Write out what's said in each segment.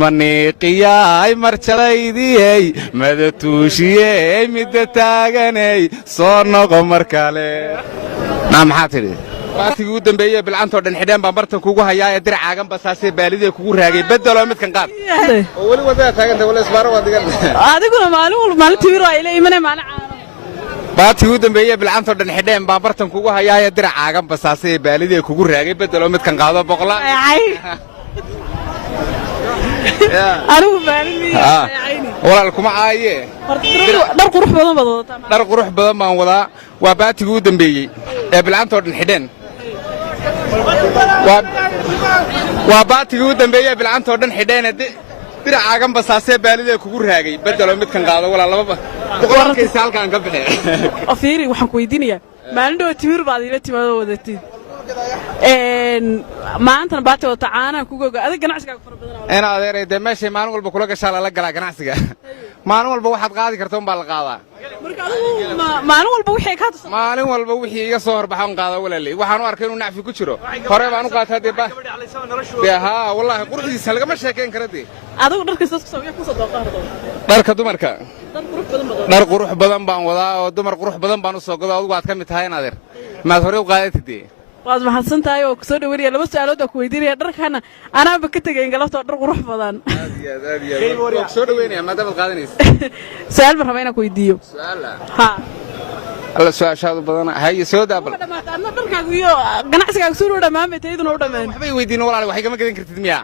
maniiqiyay marjalaydiyey madatuushiyey midda taaganay soo noqo mar kale maxaa tidhi baatigii u dambeeyey bilcantoo dhan xidheen baa martan kugu hayaa ee dircaagan basaasee baalidee kugu raagay bedelo midkan qaad oo weli wadada taaganta wala isbaaro waa digan adiguna maalin tiiro ay leeyimane maalin caano baatigii u dambeeyey bilcantoo dhan xidheen baa martan kugu hayaa ee dircaagan basaasee baalidee kugu raagay bedelo midkan qaado boqola anigu maalin walaal kuma aaye dhar qurux badan baad wadataa dhar qurux badan baan wadaa waa baatigii u dambeeyey ee bilcantoo dhan xidheen waa baatigii u dambeeyey bilcantoo dhan xidheen dircaagan basaasee baalidee kugu raagay bedelo midkan qaado walaal laba boqolkiisa halkaan ka bixi afiiri waxaan ku weydiinayaa maalin dhow timir baad ila timaado wadatid maantana baati wata caanaha kugoga adig ganacsigaaga fara badan ina adeeray dee meeshay maalin walba kula gashaa lala galaa ganacsiga maalin walba waxaad qaadi karta unbaa la qaadaa marka adigu maalin walba wixii ka tusan maalin walba wixii iga soo horbaxa un qaada walaalay waxaan u arkay inuu nacfi ku jiro hore baan u qaataa dee haa wallaahi quruxdiisa lagama sheekayn kara dee adigu dharkiisa ku soo dooqaardo dharka dumarka dhar qurux badan baan wadaa oo dumar qurux badan baan u soo gado adigu aad ka mid tahay in adeer maad hore u qaadatid dee waad mahadsan tahay oo kusoo dhaweynaya laba su'aalood oo ku weydiinaya dharkana anaaba ka tagay galabta dhar qurux badan aad soo dhaweynaya maadaama aad qaadanaysa su'aal baan rabaa inaan ku weydiiyo ha alla su'aashaadu badan hay soo daabal ana dharkaagu iyo ganacsigaagu soo dhamaan bay tayduna u dhamaan waxbay weydiin walaal waxay kama gadan kartid miya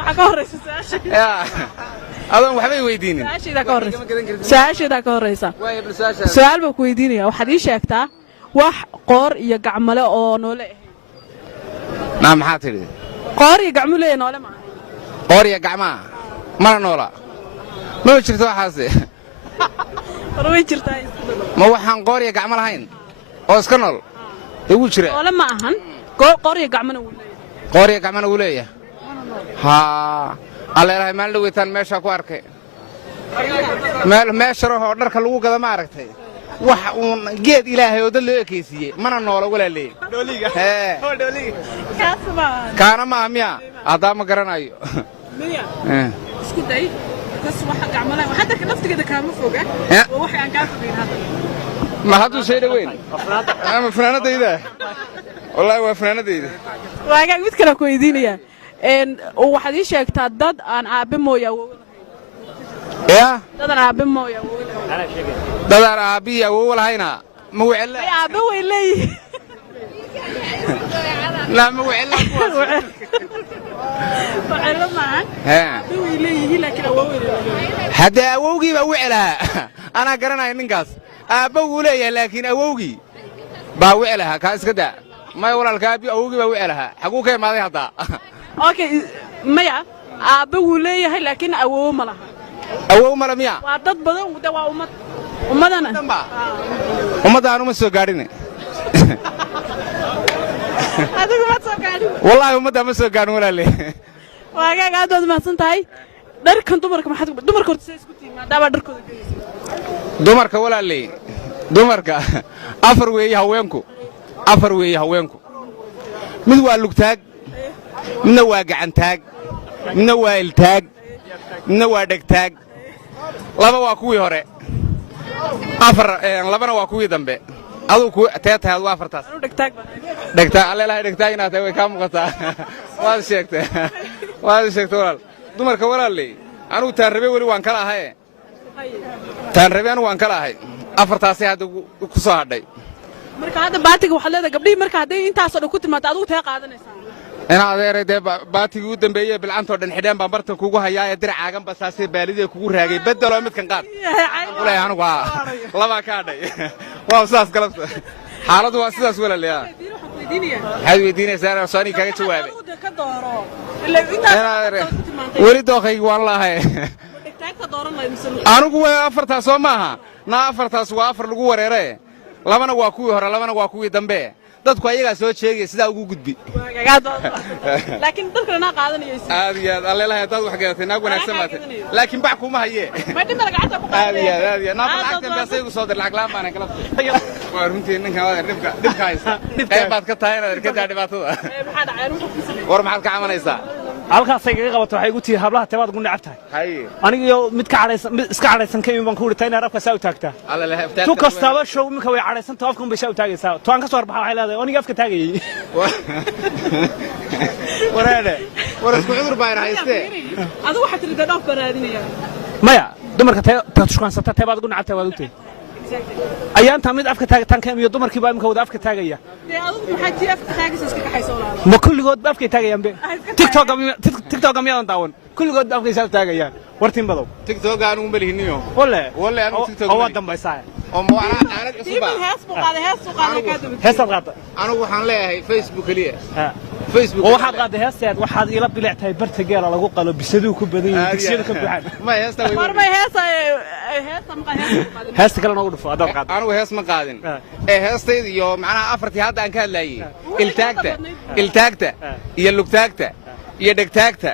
waxa ka horeysa su'aasha adoon waxbay weydiinin su'aasheeda ka horeysa su'aal baan ku weydiinaya waxaad ii sheegtaa wax qoor iyo gacmale oo noole ah maxaa tidhi qoor iyo gacmo leeyahay noole ma qoor iyo gacmaa mana noola ma jirto waxaasi way jirtaa ma waxaan qoor iyo gacmo lahayn oo iska nool dee wuu jira noole ma ahan qoor iyo gacmana wuu leeyahay qoor iyo gacmana wuu leeyahay haa alleelahay maalin dhaweytaan meeshaa ku arkay meesharahoo dharka lagu gada ma aragtay wax uun geed ilaahay oo dad loo ekaysiiyey mana noola walaaley kaana maaha miya haddaa ma garanayo isku day kas waxa gacmalaha hadda ka naftigeeda kaama foga oo wax aan kaa fogeyn hadda ma hadduu shay dhaweyn ama fanaanadayda wallaahi waa fanaanadayda waagaa mid kale ku weydiinaya waxaad ii sheegtaa dad aan aabe mooya dadaan aabe mooya dadaan aabbihi awowo lahayna ma wecella aabe way leeyihiin laa ma wecella wecella maahan aabe way leeyihiin laakiin awowo haddee awowgii baa wecelahaa anaa garanaya ninkaas aabba wuu leeyahay laakiin awowgii baa wecelahaa kaa iska daa maya walaalka aabbi awowgii baa wecelahaa xaguu ka imaaday haddaa okay maya aabbe wuu leeyahay laakiin awowo ma laha awow male miya waa dad badan waa ummadana ummadda aan uma soo gaadhine adigu ma soo gaadhin wallaahi ummadda ma soo gaadhin walaale waagaaga aad baad mahadsan tahay dharkan dumarka maxaad dumarka horta say isku tihiin maadaama dharkooda gelaysa dumarka walaaley dumarka afar weeye haweenku mid waa lugtaag midna waa gacantaag midna waa iltaag midna waa dhegtaag laba waa kuwii hore labana waa kuwii dambe aduu tee tahay adu afartaas dhegtaag alleelahay dhegtaag inaad tahay way kaa muuqataa waad sheegtay walaal dumarka walaaley anugu taanrabe weli waan kala ahaye taanrabe anugu waan kala ahay afartaasay hadda ku soo hadhay marka hadda baatiga waxaad leedahay gabdhihii marka hadday intaasoo dhan ku timaado adigu tee qaadanaysaa ina adeeray dee baatigii u dambeeyey bilcantoo dhan xidheen baan bartan kugu hayaa ee dircaagan basaasee baalidee kugu raagay bedelo midkan qaad uleh anugu labaa ka hadhay waa sidaas galabta xaaladdu waa sidaas walaalaya maxaad weydiinaysaa soanii kaaga jawaabay weli dookhaygi waan laahay anugu way afartaas soo maaha naa afartaas waa afar lagu wareere labana waa kuwii hore labana waa kuwii dambe dadku ayagaa soo jeegaya sidaa ugu gudbi laakiin dadkana naa qaadanayaysa aad iyo aad alleelahay haddaad wax gadatay naag wanaagsan baatay laakiin bac kuma hayee aad iyo aad naaba lacagtan beesa igu soo dir lacag la'aan baanan kala waa runtii ninkan waad dhibka haysta qayb baad ka tahay inaad erkadaa dhibaatada war maxaad ka camanaysaa halkaasay kaga qabato waxay igu tii hablaha tabaad ugu necab tahay aniga mid ka cadhaysan mid iska cadhaysan ka iman ku dhintay inaad afka saa u taagtaa tu kastaba show minka way cadhaysan tahay afkan bay saa u taagaysaa to aan ka soo arbaxa waxay leedahay aniga afka taagayay waraade isku cudur baa haystee adigu waxaad tirida dhoof baraadinaya maya dumarka taashkuansata tabaad ugu necab tahay waad u tahay ayaanta mid afka taagtaan ka iyo dumarkii baa imka wada afka taagaya adigu maxaa tii afka taagaysa iska kaxayso walaal ma kulligood afka taagayaan be tiktok miyadan daawan kulligood afka isaa taagayaan wartiin badow tiktok aanu malihiniyo walle aanu tiktok oo dambaysaa oo aanad cusub hees qaada anigu waxaan leeyahay facebook kaliya Facebook waxaad qaaday heestaad waxaad ila bilictay barta geela lagu qalo bisaduu ku badan yahay digsiyada ka buuxaan ma heesta way marmay heesta heesta kale noogu dhufo adoon qaad anigu hees ma qaadin heestayda iyo macnaha afartii hadda aan ka hadlayay iltaagta iyo lugtaagta iyo dhegtaagta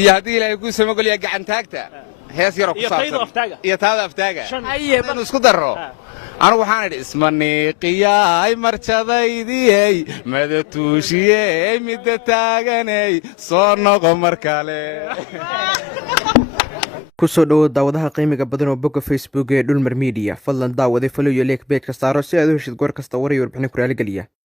iyo haddii ilaahay ku samagol iyo gacan taagta hees yar oo ku saabsan iyo taada aftaaga ayaan isku daro anigu waxaan idhi ismaniiqiyay marjadaydiyey madatuushiyey midda taaganay soo noqo mar kale ku soo dhowow daawadaha qiimiga badan oo bogga facebook ee dhulmar miidiya fadlan daawade falow iyo leek beejka saaro si aad u heshid goor kasta war iyo warbixin ku raaligeliya